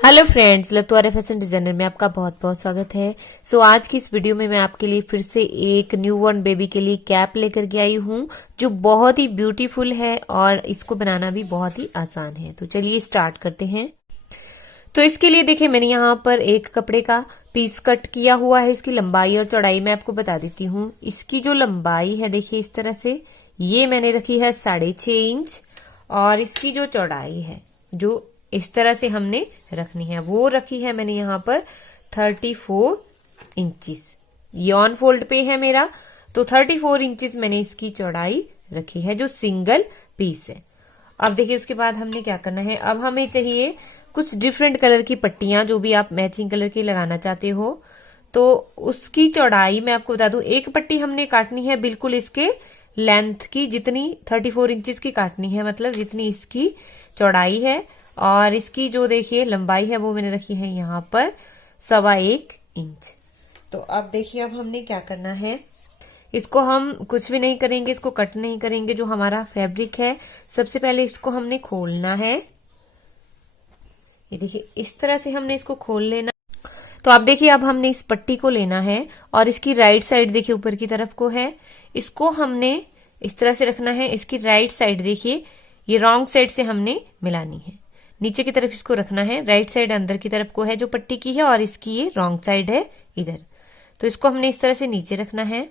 Hello friends, लतुआरे fashion designer में आपका बहुत बहुत स्वागत है। आज की इस वीडियो में मैं आपके लिए फिर से एक न्यू बॉर्न बेबी के लिए कैप लेकर के आई हूँ जो बहुत ही ब्यूटीफुल है और इसको बनाना भी बहुत ही आसान है। तो चलिए स्टार्ट करते हैं। तो इसके लिए देखिए मैंने यहाँ पर एक कपड़े का पीस कट किया हुआ है। इसकी लंबाई और चौड़ाई मैं आपको बता देती हूँ। इसकी जो लंबाई है देखिए इस तरह से, ये मैंने रखी है 6.5 इंच और इसकी जो चौड़ाई है जो इस तरह से हमने रखनी है वो रखी है मैंने यहाँ पर 34 इंचिस। ये ऑन फोल्ड पे है मेरा, तो 34 इंचिस मैंने इसकी चौड़ाई रखी है जो सिंगल पीस है। अब देखिए उसके बाद हमने क्या करना है, अब हमें चाहिए कुछ डिफरेंट कलर की पट्टियां जो भी आप मैचिंग कलर की लगाना चाहते हो। तो उसकी चौड़ाई मैं आपको बता दूं, एक पट्टी हमने काटनी है बिल्कुल इसके लेंथ की, जितनी 34 इंचिस की काटनी है, मतलब जितनी इसकी चौड़ाई है। और इसकी जो देखिए लंबाई है वो मैंने रखी है यहाँ पर 1.25 इंच। तो अब देखिए अब हमने क्या करना है, इसको हम कुछ भी नहीं करेंगे, इसको कट नहीं करेंगे। जो हमारा फैब्रिक है सबसे पहले इसको हमने खोलना है। ये देखिए इस तरह से हमने इसको खोल लेना। तो आप देखिए अब हमने इस पट्टी को लेना है और इसकी राइट साइड देखिए ऊपर की तरफ को है, इसको हमने इस तरह से रखना है। इसकी राइट साइड देखिए ये रॉन्ग साइड से हमने मिलानी है, नीचे की तरफ इसको रखना है। राइट साइड अंदर की तरफ को है जो पट्टी की है और इसकी ये रॉन्ग साइड है इधर। तो इसको हमने इस तरह से नीचे रखना है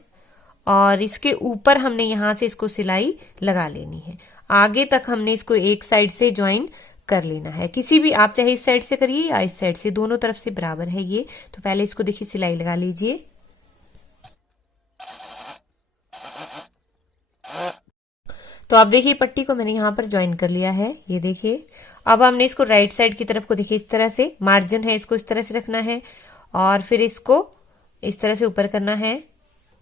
और इसके ऊपर हमने यहां से इसको सिलाई लगा लेनी है। आगे तक हमने इसको एक साइड से ज्वाइन कर लेना है। किसी भी, आप चाहे इस साइड से करिए या इस साइड से, दोनों तरफ से बराबर है ये। तो पहले इसको देखिए सिलाई लगा लीजिए। तो आप देखिए पट्टी को मैंने यहाँ पर ज्वाइन कर लिया है, ये देखिए। अब हमने इसको राइट साइड की तरफ को देखिए इस तरह से, मार्जिन है इसको इस तरह से रखना है और फिर इसको इस तरह से ऊपर करना है।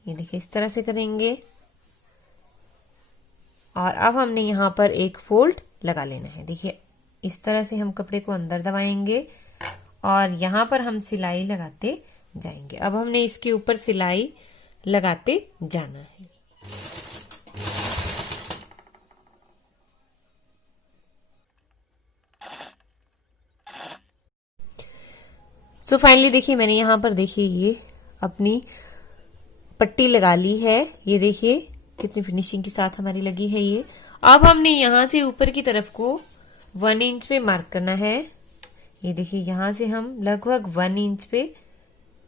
ये देखिए इस तरह से करेंगे और अब हमने यहाँ पर एक फोल्ड लगा लेना है। देखिए इस तरह से हम कपड़े को अंदर दबाएंगे और यहाँ पर हम सिलाई लगाते जाएंगे। अब हमने इसके ऊपर सिलाई लगाते जाना है। फाइनली देखिए मैंने यहाँ पर देखिए ये अपनी पट्टी लगा ली है। ये देखिए कितनी फिनिशिंग के साथ हमारी लगी है ये। अब हमने यहाँ से ऊपर की तरफ को 1 इंच पे मार्क करना है। ये देखिए यहाँ से हम लगभग 1 इंच पे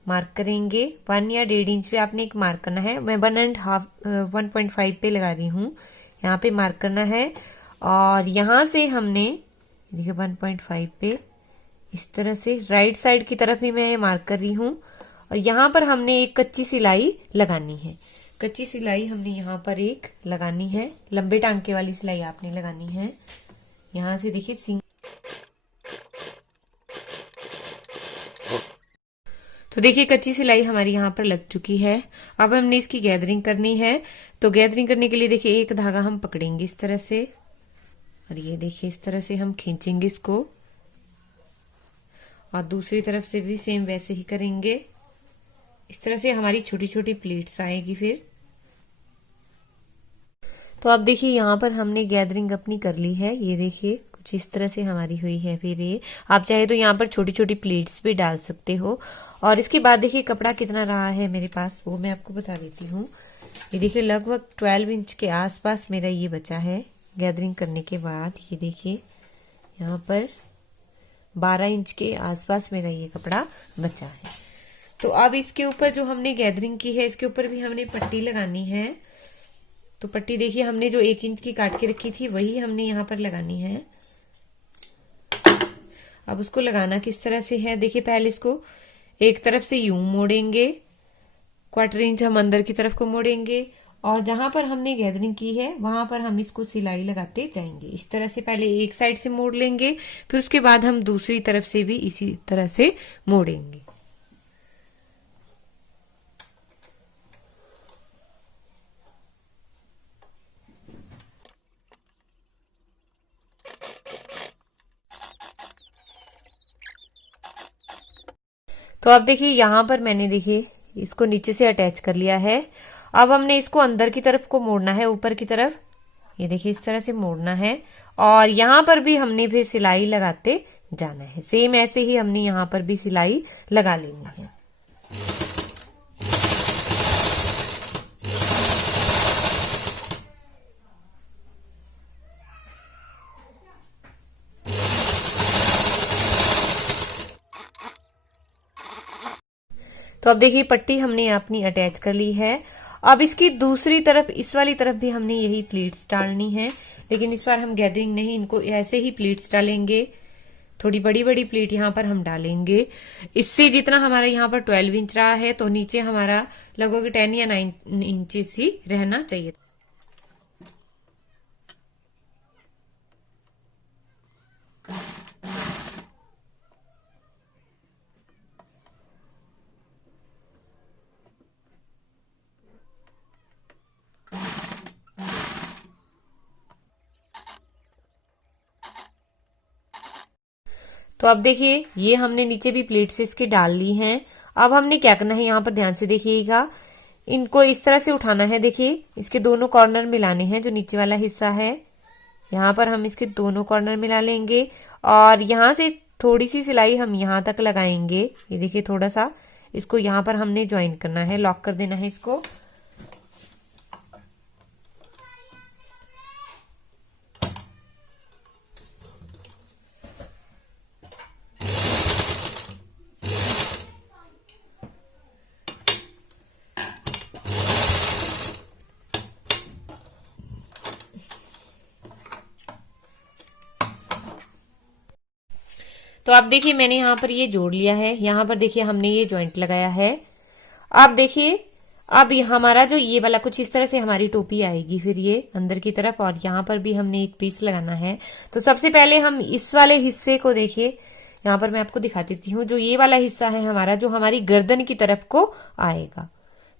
मार्क करेंगे। 1 या 1.5 इंच पे आपने एक मार्क करना है। मैं 1.5 पे लगा रही हूँ, यहाँ पे मार्क करना है। और यहाँ से हमने देखिए 1.5 पे इस तरह से राइट साइड की तरफ ही मैं मार्क कर रही हूँ और यहाँ पर हमने एक कच्ची सिलाई लगानी है। कच्ची सिलाई हमने यहाँ पर एक लगानी है, लंबे टांके वाली सिलाई आपने लगानी है। यहाँ से देखिए तो देखिए कच्ची सिलाई हमारी यहाँ पर लग चुकी है। अब हमने इसकी गैदरिंग करनी है। तो गैदरिंग करने के लिए देखिए एक धागा हम पकड़ेंगे इस तरह से और ये देखिए इस तरह से हम खींचेंगे इसको और दूसरी तरफ से भी सेम वैसे ही करेंगे। इस तरह से हमारी छोटी छोटी प्लेट्स आएगी फिर। तो अब देखिए यहाँ पर हमने गैदरिंग अपनी कर ली है। ये देखिए कुछ इस तरह से हमारी हुई है। फिर ये आप चाहे तो यहाँ पर छोटी छोटी प्लेट्स भी डाल सकते हो। और इसके बाद देखिए कपड़ा कितना रहा है मेरे पास वो मैं आपको बता देती हूँ। ये देखिए लगभग 12 इंच के आसपास मेरा ये बचा है गैदरिंग करने के बाद। ये देखिए यहाँ पर 12 इंच के आसपास मेरा ये कपड़ा बचा है। तो अब इसके ऊपर जो हमने गैदरिंग की है इसके ऊपर भी हमने पट्टी लगानी है। तो पट्टी देखिए हमने जो 1 इंच की काट के रखी थी वही हमने यहाँ पर लगानी है। अब उसको लगाना किस तरह से है, देखिए पहले इसको एक तरफ से यूं मोड़ेंगे, 1/4 इंच हम अंदर की तरफ को मोड़ेंगे और जहां पर हमने गैदरिंग की है वहां पर हम इसको सिलाई लगाते जाएंगे। इस तरह से पहले एक साइड से मोड़ लेंगे, फिर उसके बाद हम दूसरी तरफ से भी इसी तरह से मोड़ेंगे। तो अब देखिए यहाँ पर मैंने देखिए इसको नीचे से अटैच कर लिया है। अब हमने इसको अंदर की तरफ को मोड़ना है, ऊपर की तरफ। ये देखिए इस तरह से मोड़ना है और यहाँ पर भी हमने फिर सिलाई लगाते जाना है। सेम ऐसे ही हमने यहाँ पर भी सिलाई लगा लेनी है। तो अब देखिए पट्टी हमने अपनी अटैच कर ली है। अब इसकी दूसरी तरफ, इस वाली तरफ भी हमने यही प्लीट्स डालनी है, लेकिन इस बार हम गैदरिंग नहीं, इनको ऐसे ही प्लीट्स डालेंगे। थोड़ी बड़ी बड़ी प्लीट यहाँ पर हम डालेंगे। इससे जितना हमारा यहाँ पर 12 इंच रहा है, तो नीचे हमारा लगभग 10 या 9 इंचेस ही रहना चाहिए। तो अब देखिए ये हमने नीचे भी प्लेट्स इसके डाल ली हैं। अब हमने क्या करना है, यहाँ पर ध्यान से देखिएगा, इनको इस तरह से उठाना है। देखिए इसके दोनों कॉर्नर मिलाने हैं, जो नीचे वाला हिस्सा है यहाँ पर हम इसके दोनों कॉर्नर मिला लेंगे और यहाँ से थोड़ी सी सिलाई हम यहाँ तक लगाएंगे। ये देखिए थोड़ा सा इसको यहाँ पर हमने ज्वाइन करना है, लॉक कर देना है इसको। तो अब देखिए मैंने यहाँ पर ये जोड़ लिया है। यहाँ पर देखिए हमने ये जॉइंट लगाया है। अब देखिए अब हमारा जो ये वाला कुछ इस तरह से हमारी टोपी आएगी फिर ये अंदर की तरफ, और यहाँ पर भी हमने एक पीस लगाना है। तो सबसे पहले हम इस वाले हिस्से को देखिए, यहाँ पर मैं आपको दिखा देती हूँ। जो ये वाला हिस्सा है हमारा, जो हमारी गर्दन की तरफ को आएगा,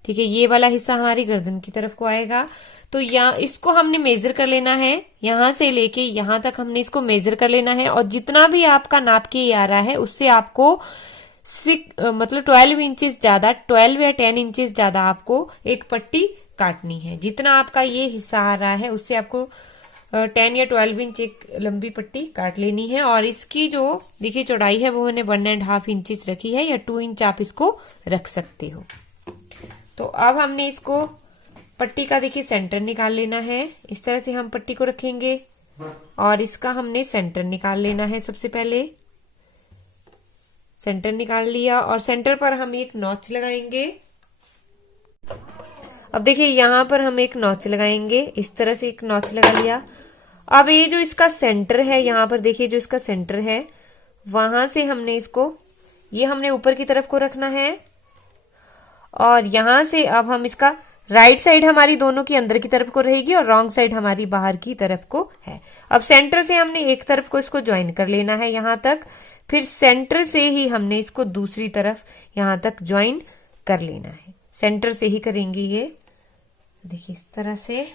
ठीक है, ये वाला हिस्सा हमारी गर्दन की तरफ को आएगा। तो यहाँ इसको हमने मेजर कर लेना है, यहां से लेके यहां तक हमने इसको मेजर कर लेना है। और जितना भी आपका नाप के आ रहा है उससे आपको मतलब 12 इंचेस ज्यादा, 12 या 10 इंचेस ज्यादा आपको एक पट्टी काटनी है। जितना आपका ये हिस्सा आ रहा है उससे आपको 10 या 12 इंच एक लंबी पट्टी काट लेनी है। और इसकी जो देखिए चौड़ाई है वो मैंने 1.5 इंचेस रखी है, या 2 इंच आप इसको रख सकते हो। तो अब हमने इसको पट्टी का देखिए सेंटर निकाल लेना है। इस तरह से हम पट्टी को रखेंगे और इसका हमने सेंटर निकाल लेना है। सबसे पहले सेंटर निकाल लिया और सेंटर पर हम एक नॉच लगाएंगे। अब देखिए यहाँ पर हम एक नॉच लगाएंगे, इस तरह से एक नॉच लगा लिया। अब ये जो इसका सेंटर है, यहाँ पर देखिए जो इसका सेंटर है, वहां से हमने इसको, ये हमने ऊपर की तरफ को रखना है। और यहां से अब हम इसका राइट साइड हमारी दोनों की अंदर की तरफ को रहेगी और रॉन्ग साइड हमारी बाहर की तरफ को है। अब सेंटर से हमने एक तरफ को इसको ज्वाइन कर लेना है यहां तक, फिर सेंटर से ही हमने इसको दूसरी तरफ यहां तक ज्वाइन कर लेना है। सेंटर से ही करेंगे ये, देखिए इस तरह से।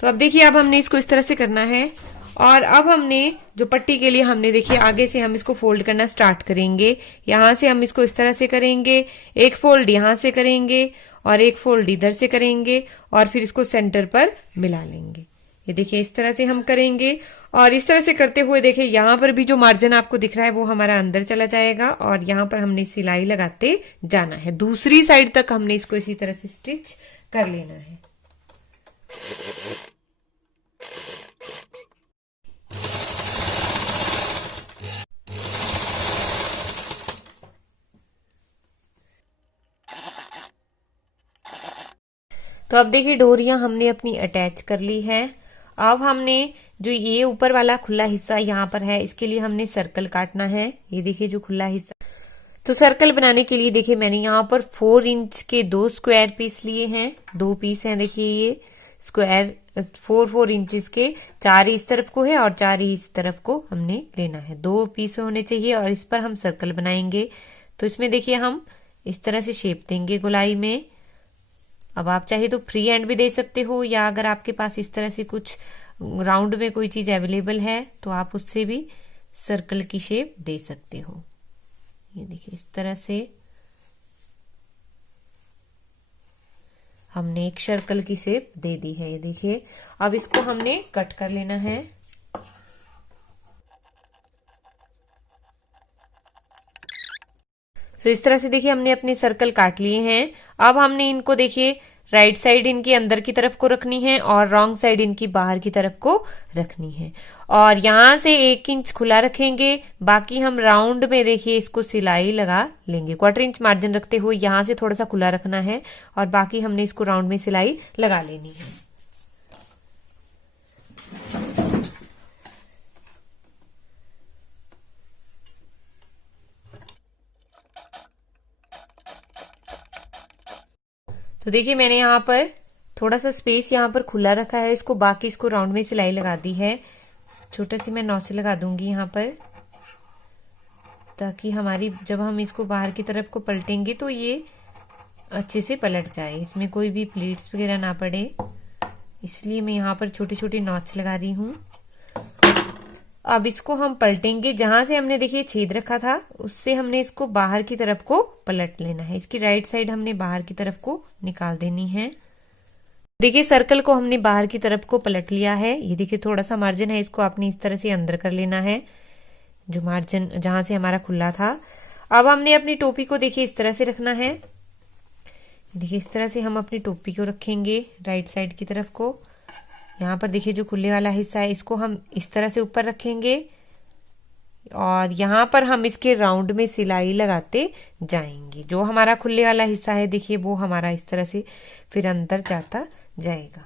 तो अब देखिए अब हमने इसको इस तरह से करना है। और अब हमने जो पट्टी के लिए हमने देखिए आगे से हम इसको फोल्ड करना स्टार्ट करेंगे। यहां से हम इसको इस तरह से करेंगे, एक फोल्ड यहां से करेंगे और एक फोल्ड इधर से करेंगे और फिर इसको सेंटर पर मिला लेंगे। ये देखिए इस तरह से हम करेंगे। और इस तरह से करते हुए देखिए यहाँ पर भी जो मार्जिन आपको दिख रहा है वो हमारा अंदर चला जाएगा और यहाँ पर हमने सिलाई लगाते जाना है। दूसरी साइड तक हमने इसको इसी तरह से स्टिच कर लेना है। तो अब देखिए डोरियां हमने अपनी अटैच कर ली है। अब हमने जो ये ऊपर वाला खुला हिस्सा यहाँ पर है, इसके लिए हमने सर्कल काटना है। ये देखिए जो खुला हिस्सा, तो सर्कल बनाने के लिए देखिए मैंने यहाँ पर 4 इंच के 2 स्क्वायर पीस लिए हैं, 2 पीस हैं। देखिए ये स्क्वायर 4 इंचेस के 4 इस तरफ को है और 4 इस तरफ को हमने लेना है। 2 पीस होने चाहिए और इस पर हम सर्कल बनाएंगे। तो इसमें देखिए हम इस तरह से शेप देंगे गोलाई में। अब आप चाहे तो फ्री हैंड भी दे सकते हो, या अगर आपके पास इस तरह से कुछ राउंड में कोई चीज अवेलेबल है तो आप उससे भी सर्कल की शेप दे सकते हो। ये देखिए इस तरह से हमने एक सर्कल की शेप दे दी है। ये देखिए अब इसको हमने कट कर लेना है। तो इस तरह से देखिए हमने अपने सर्कल काट लिए हैं। अब हमने इनको देखिए राइट साइड इनकी अंदर की तरफ को रखनी है और रॉन्ग साइड इनकी बाहर की तरफ को रखनी है, और यहां से 1 इंच खुला रखेंगे। बाकी हम राउंड में देखिए इसको सिलाई लगा लेंगे। 1/4 इंच मार्जिन रखते हुए यहां से थोड़ा सा खुला रखना है और बाकी हमने इसको राउंड में सिलाई लगा लेनी है। तो देखिए मैंने यहाँ पर थोड़ा सा स्पेस यहाँ पर खुला रखा है, इसको राउंड में सिलाई लगा दी है। छोटा सी मैं नॉच लगा दूंगी यहाँ पर, ताकि हमारी जब हम इसको बाहर की तरफ को पलटेंगे तो ये अच्छे से पलट जाए, इसमें कोई भी प्लीट्स वगैरह ना पड़े। इसलिए मैं यहाँ पर छोटी छोटी नॉच लगा रही हूँ। अब इसको हम पलटेंगे, जहां से हमने देखिए छेद रखा था उससे हमने इसको बाहर की तरफ को पलट लेना है। इसकी राइट साइड हमने बाहर की तरफ को निकाल देनी है। देखिए सर्कल को हमने बाहर की तरफ को पलट लिया है। ये देखिए थोड़ा सा मार्जिन है, इसको आपने इस तरह से अंदर कर लेना है, जो मार्जिन जहां से हमारा खुला था। अब हमने अपनी टोपी को देखिए इस तरह से रखना है। देखिए इस तरह से हम अपनी टोपी को रखेंगे राइट साइड की तरफ को। यहाँ पर देखिए जो खुले वाला हिस्सा है इसको हम इस तरह से ऊपर रखेंगे और यहाँ पर हम इसके राउंड में सिलाई लगाते जाएंगे। जो हमारा खुले वाला हिस्सा है देखिए वो हमारा इस तरह से फिर अंदर जाता जाएगा।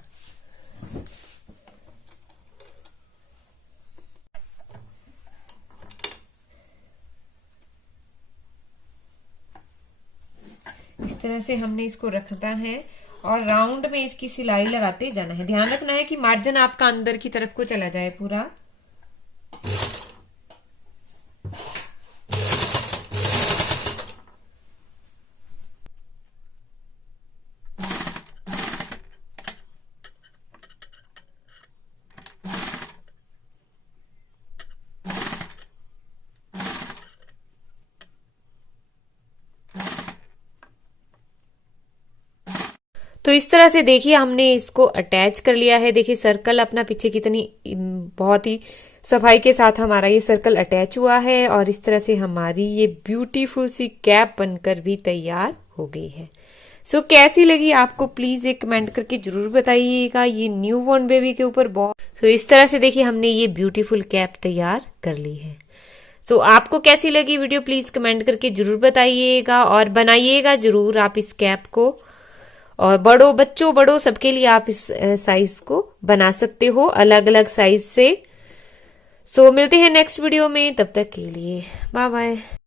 इस तरह से हमने इसको रखना है और राउंड में इसकी सिलाई लगाते जाना है। ध्यान रखना है कि मार्जिन आपका अंदर की तरफ को चला जाए पूरा। तो इस तरह से देखिए हमने इसको अटैच कर लिया है। देखिए सर्कल अपना पीछे कितनी बहुत ही सफाई के साथ हमारा ये सर्कल अटैच हुआ है और इस तरह से हमारी ये ब्यूटीफुल सी कैप बनकर भी तैयार हो गई है। सो कैसी लगी आपको प्लीज एक कमेंट करके जरूर बताइएगा। ये न्यू बॉर्न बेबी के ऊपर बहुत इस तरह से देखिए हमने ये ब्यूटीफुल कैप तैयार कर ली है। तो आपको कैसी लगी वीडियो प्लीज कमेंट करके जरूर बताइएगा और बनाइएगा जरूर आप इस कैप को। और बच्चों सबके लिए आप इस साइज को बना सकते हो अलग अलग साइज से। सो मिलते हैं नेक्स्ट वीडियो में, तब तक के लिए बाय बाय।